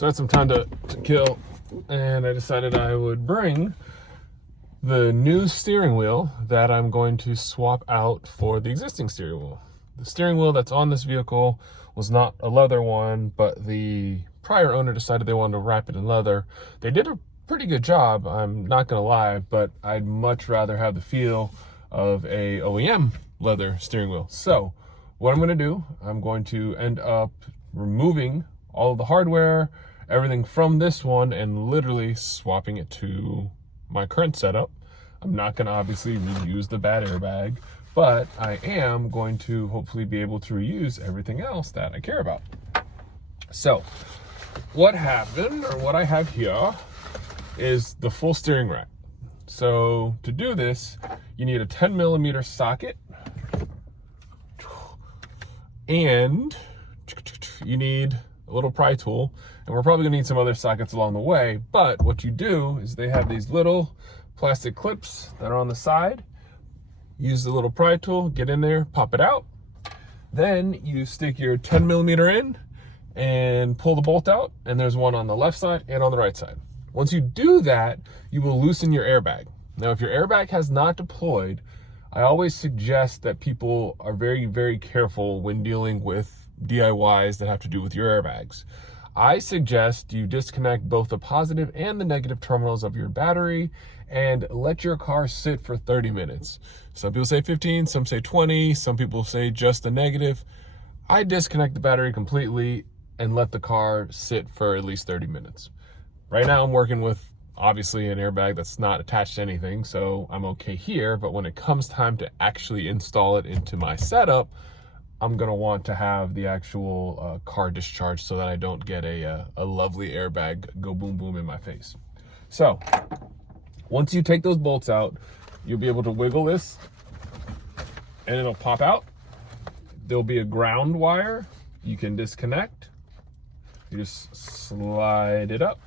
So I had some time to kill, and I decided I would bring the new steering wheel that I'm going to swap out for the existing steering wheel. The steering wheel that's on this vehicle was not a leather one, but the prior owner decided they wanted to wrap it in leather. They did a pretty good job, I'm not gonna lie, but I'd much rather have the feel of a OEM leather steering wheel. So what I'm gonna do, I'm going to end up removing all of the hardware, everything from this one, and literally swapping it to my current setup. I'm not gonna obviously reuse the bad airbag, but I am going to hopefully be able to reuse everything else that I care about. So what happened, or what I have here, is the full steering rack. So to do this, you need a 10mm socket, and you need a little pry tool, and we're probably gonna need some other sockets along the way. But what you do is they have these little plastic clips that are on the side. Use the little pry tool, get in there, pop it out. Then you stick your 10mm in and pull the bolt out, and there's one on the left side and on the right side. Once you do that, you will loosen your airbag. Now, if your airbag has not deployed, I always suggest that people are very, very careful when dealing with DIYs that have to do with your airbags. I suggest you disconnect both the positive and the negative terminals of your battery and let your car sit for 30 minutes. Some people say 15, some say 20, some people say just the negative. I disconnect the battery completely and let the car sit for at least 30 minutes. Right now I'm working with obviously an airbag that's not attached to anything, so I'm okay here, but when it comes time to actually install it into my setup, I'm gonna want to have the actual car discharge so that I don't get a lovely airbag go boom boom in my face. So once you take those bolts out, you'll be able to wiggle this and it'll pop out. There'll be a ground wire you can disconnect. You just slide it up.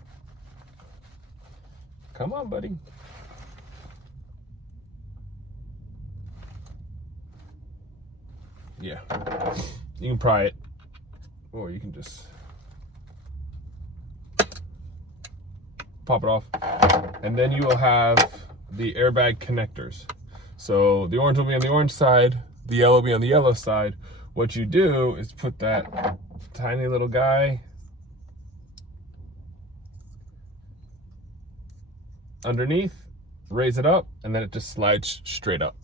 Come on, buddy. Yeah, you can pry it, or you can just pop it off, and then you will have the airbag connectors. So the orange will be on the orange side, the yellow will be on the yellow side. What you do is put that tiny little guy underneath, raise it up, and then it just slides straight up.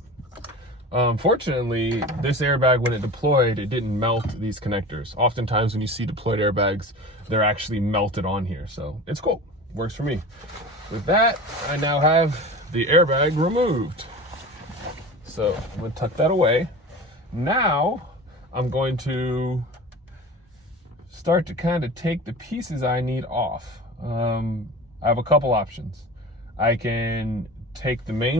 Fortunately, this airbag, when it deployed, it didn't melt these connectors. Oftentimes when you see deployed airbags, they're actually melted on here. So it's cool, works for me. With that, I now have the airbag removed. So I'm gonna tuck that away. Now I'm going to start to kind of take the pieces I need off. I have a couple options. I can take the main